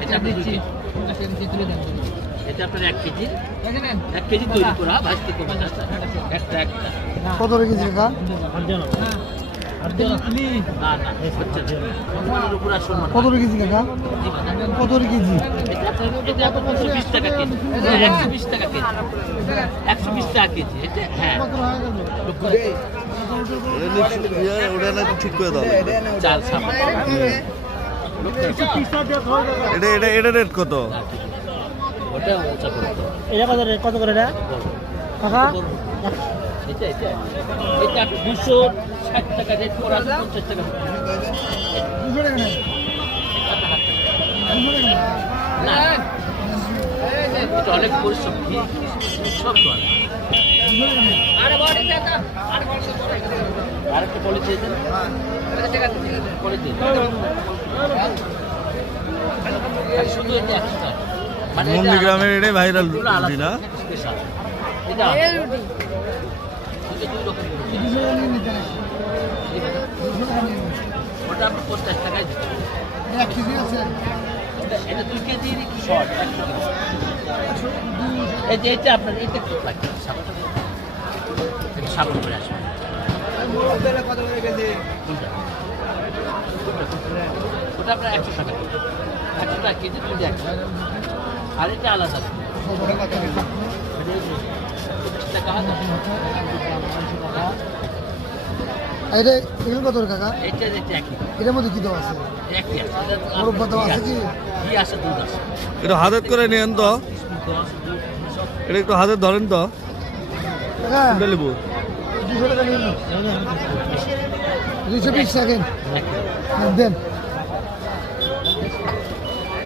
এটা আপনার 1 KG 1 KG তৈরি করা ভাজতে করবে একটা কত কেজি কাকা? কত কেজি কাকা? কত কেজি? এটা 120 টাকা কেজি 120 টাকা কেজি 120 টাকা কেজি এটা হ্যাঁ ওটা না ঠিক করে দাও। চাল সাপা এটা রেট কত? ওটা ওটা করতে এটা কত করে এটা কাকা? এটা 260 টাকা রেট করা আছে 50 টাকা 200 টাকা নেই। না এটা অনেক পরিশ্রম সব তো আরেকটা পলি দিয়ে দেন পলি দিয়ে শুধু এটা একটা মানে নন্দীগ্রামের এটাই ভাইরাল রুটি না? স্পেশাল এটা ওটা আপনি 50 টাকায় দিতে এটা 2 কেজি শর্ট 100 কেজি এই যে এটা আপনার এটা কি লাগবে সামনে করে আসবে ওটা আপনার 100 টাকা 100 টাকা কেজি তুই দেখ আর এটা আলাদা এটা এগুলো কত কাকা? এটা একই এটার মধ্যে কি দেওয়া আছে? একই আছে মুরব্বা দেওয়া আছে কি? কি আছে দুধ আছে এটা হাতের করে নেন তো, এটা একটু হাতে ধরেন তো। কাকা লেবু 200 টাকা নিন। 220 সেকেন্ড দেন।